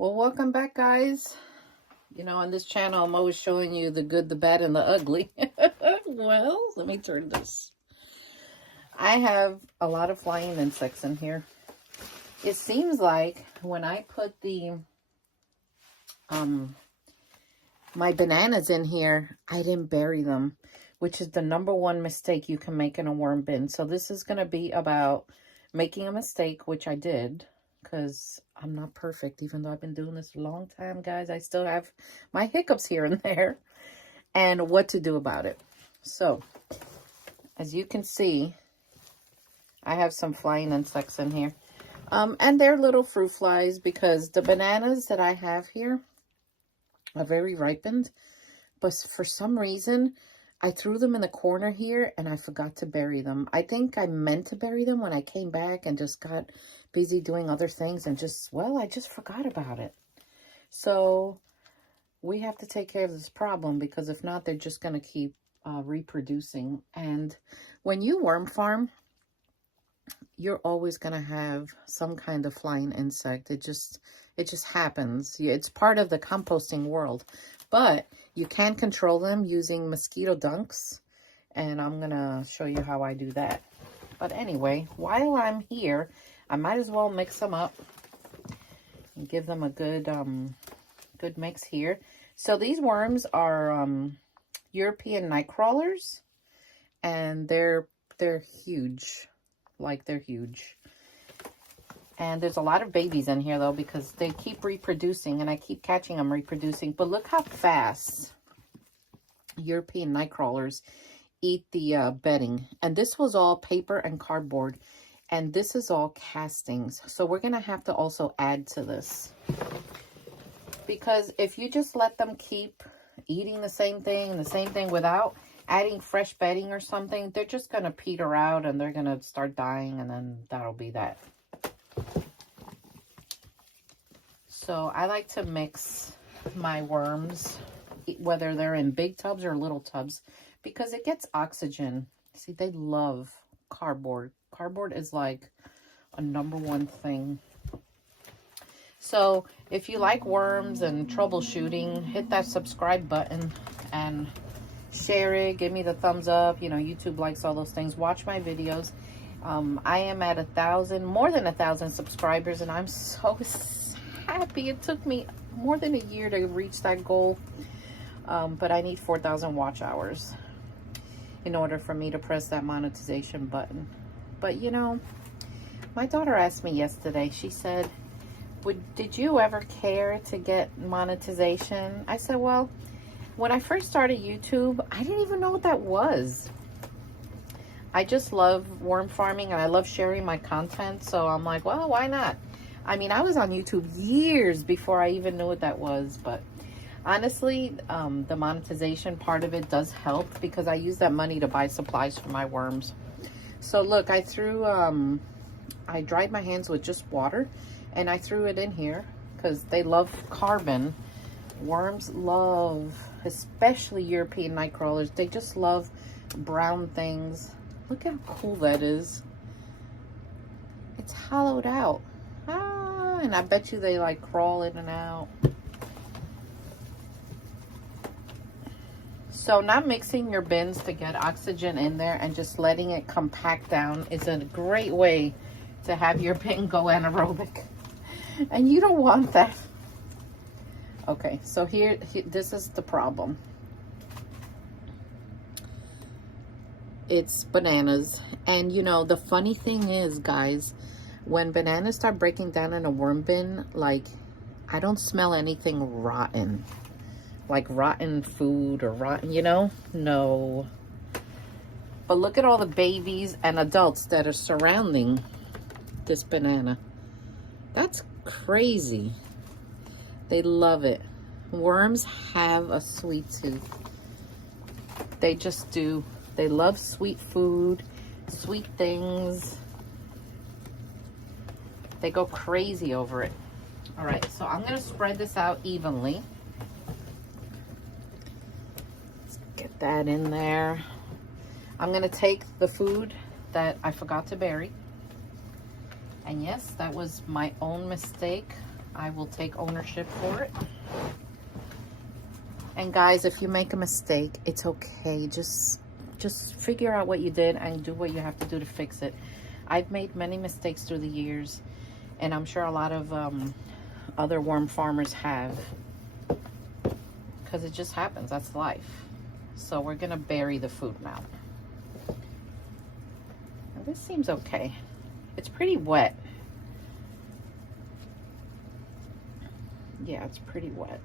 Well, welcome back, guys. You know, on this channel, I'm always showing you the good, the bad, and the ugly. Well, let me turn this. I have a lot of flying insects in here. It seems like when I put the my bananas in here, I didn't bury them, which is the #1 mistake you can make in a worm bin. So this is going to be about making a mistake, which I did, because I'm not perfect. Even though I've been doing this a long time, guys, I still have my hiccups here and there, and what to do about it. So as you can see, I have some flying insects in here. And they're little fruit flies because the bananas that I have here are very ripened. But for some reason, I threw them in the corner here and I forgot to bury them. I think I meant to bury them when I came back and just got busy doing other things and I just forgot about it. So we have to take care of this problem, because if not, they're just going to keep reproducing. And when you worm farm, you're always going to have some kind of flying insect. It just happens. It's part of the composting world. But you can control them using mosquito dunks, and I'm going to show you how I do that. But anyway, while I'm here, I might as well mix them up and give them a good good mix here. So these worms are European night crawlers, and they're huge. Like, they're huge. And there's a lot of babies in here, though, because they keep reproducing, and I keep catching them reproducing. But look how fast European night crawlers eat the bedding. And this was all paper and cardboard, and this is all castings. So we're going to have to also add to this, because if you just let them keep eating the same thing without adding fresh bedding or something, they're just going to peter out and they're going to start dying, and then that'll be that. So I like to mix my worms, whether they're in big tubs or little tubs, because it gets oxygen. See, they love cardboard. Cardboard is like a #1 thing. So if you like worms and troubleshooting, hit that subscribe button and share it. Give me the thumbs up. You know, YouTube likes all those things. Watch my videos. I am at more than 1,000 subscribers, and I'm so happy. It took me more than a year to reach that goal, but I need 4,000 watch hours in order for me to press that monetization button. But you know, my daughter asked me yesterday, she said, did you ever care to get monetization? I said, well, when I first started YouTube, I didn't even know what that was. I just love worm farming, and I love sharing my content. So I'm like, well, why not? I mean, I was on YouTube years before I even knew what that was. But honestly, the monetization part of it does help, because I use that money to buy supplies for my worms. So look, I dried my hands with just water, and I threw it in here because they love carbon. Worms love, especially European night crawlers, they just love brown things. Look how cool that is. It's hollowed out. And I bet you they like crawl in and out. So not mixing your bins to get oxygen in there and just letting it compact down is a great way to have your bin go anaerobic. And you don't want that. Okay, so here this is the problem. It's bananas. And you know, the funny thing is, guys, when bananas start breaking down in a worm bin, like, I don't smell anything rotten. Like rotten food or rotten, you know? No. But look at all the babies and adults that are surrounding this banana. That's crazy. They love it. Worms have a sweet tooth. They just do. They love sweet food, sweet things. They go crazy over it. All right, so I'm going to spread this out evenly. Let's get that in there. I'm going to take the food that I forgot to bury. And yes, that was my own mistake. I will take ownership for it. And guys, if you make a mistake, it's okay. Just figure out what you did and do what you have to do to fix it. I've made many mistakes through the years, and I'm sure a lot of other worm farmers have, because it just happens. That's life. So we're gonna bury the food now. Now this seems okay. It's pretty wet. Yeah, it's pretty wet.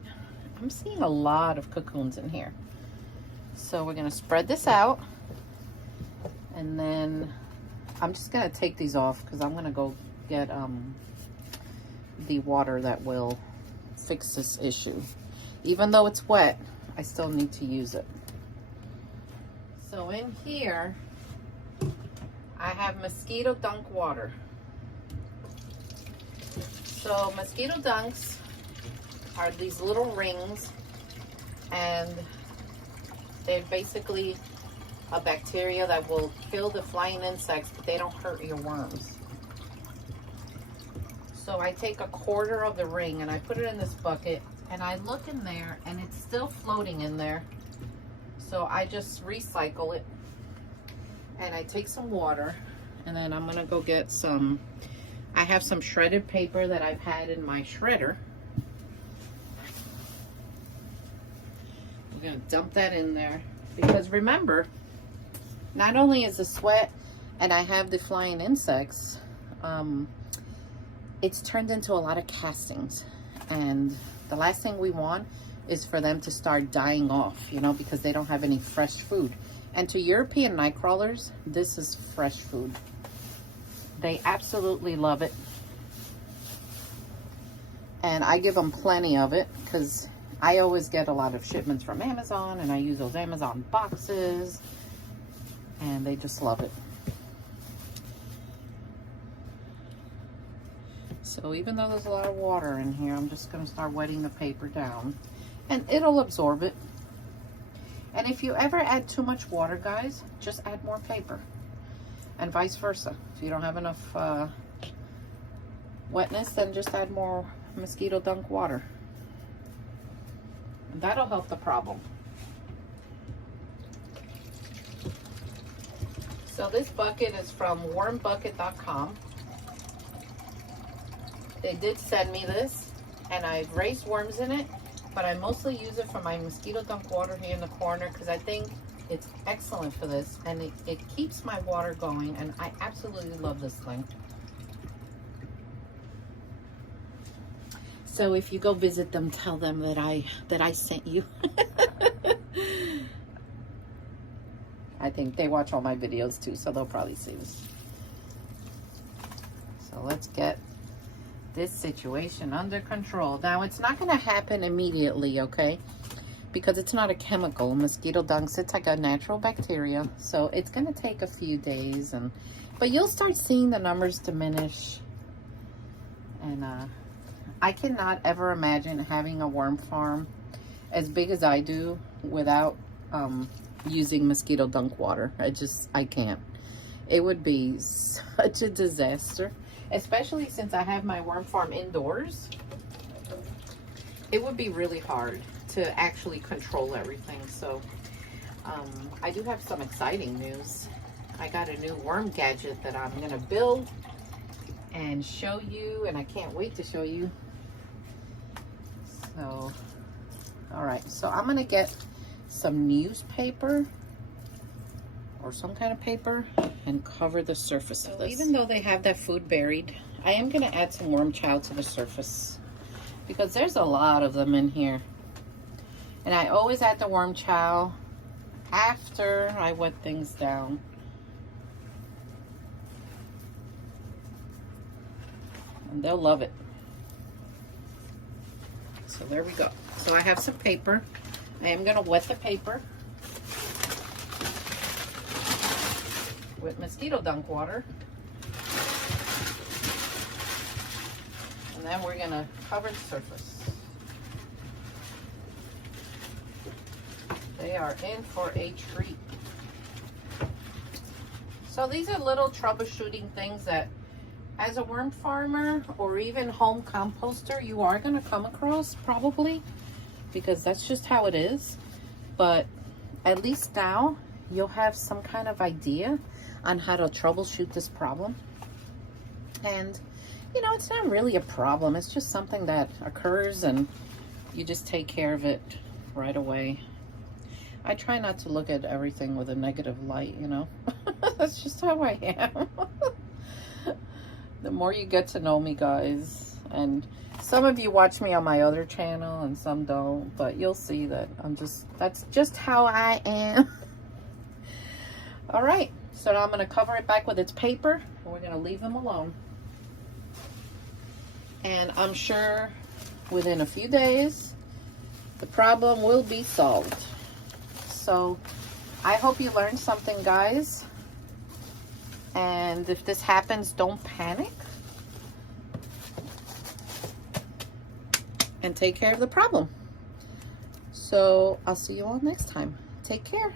I'm seeing a lot of cocoons in here. So we're gonna spread this out, and then I'm just gonna take these off because I'm gonna go get the water that will fix this issue. Even though it's wet, I still need to use it. So in here, I have mosquito dunk water. So mosquito dunks are these little rings, and they're basically a bacteria that will kill the flying insects, but they don't hurt your worms. So I take a quarter of the ring and I put it in this bucket, and I look in there and it's still floating in there. So I just recycle it, and I take some water, and then I'm gonna go get some, I have some shredded paper that I've had in my shredder. I'm gonna dump that in there, because remember, not only is the sweat and I have the flying insects, it's turned into a lot of castings, and the last thing we want is for them to start dying off, you know, because they don't have any fresh food. And to European night crawlers, this is fresh food. They absolutely love it. And I give them plenty of it because I always get a lot of shipments from Amazon, and I use those Amazon boxes, and they just love it. So even though there's a lot of water in here, I'm just going to start wetting the paper down, and it'll absorb it. And if you ever add too much water, guys, just add more paper, and vice versa. If you don't have enough wetness, then just add more mosquito dunk water. And that'll help the problem. So this bucket is from wormbucket.com. They did send me this, and I've raised worms in it, but I mostly use it for my mosquito dunk water here in the corner because I think it's excellent for this, and it keeps my water going, and I absolutely love this thing. So if you go visit them, tell them that I sent you. I think they watch all my videos too, so they'll probably see this. So let's get this situation under control. Now, it's not going to happen immediately, okay? Because it's not a chemical. Mosquito dunks, it's like a natural bacteria. So it's going to take a few days, but you'll start seeing the numbers diminish. And I cannot ever imagine having a worm farm as big as I do without using mosquito dunk water. I can't. It would be such a disaster, especially since I have my worm farm indoors. It would be really hard to actually control everything. So I do have some exciting news. I got a new worm gadget that I'm gonna build and show you, and I can't wait to show you. So, all right, so I'm gonna get some newspaper or some kind of paper and cover the surface of this. Even though they have that food buried, I am gonna add some worm chow to the surface because there's a lot of them in here. And I always add the worm chow after I wet things down. And they'll love it. So there we go. So I have some paper. I am going to wet the paper with mosquito dunk water. And then we're going to cover the surface. They are in for a treat. So these are little troubleshooting things that as a worm farmer or even home composter, you are going to come across probably, because that's just how it is. But at least now you'll have some kind of idea on how to troubleshoot this problem. And you know, it's not really a problem. It's just something that occurs and you just take care of it right away. I try not to look at everything with a negative light, you know. That's just how I am. The more you get to know me, guys, and some of you watch me on my other channel and some don't, but you'll see that that's just how I am. All right, so now I'm going to cover it back with its paper and we're going to leave them alone. And I'm sure within a few days, the problem will be solved. So I hope you learned something, guys. And if this happens, don't panic. And take care of the problem. So I'll see you all next time. Take care.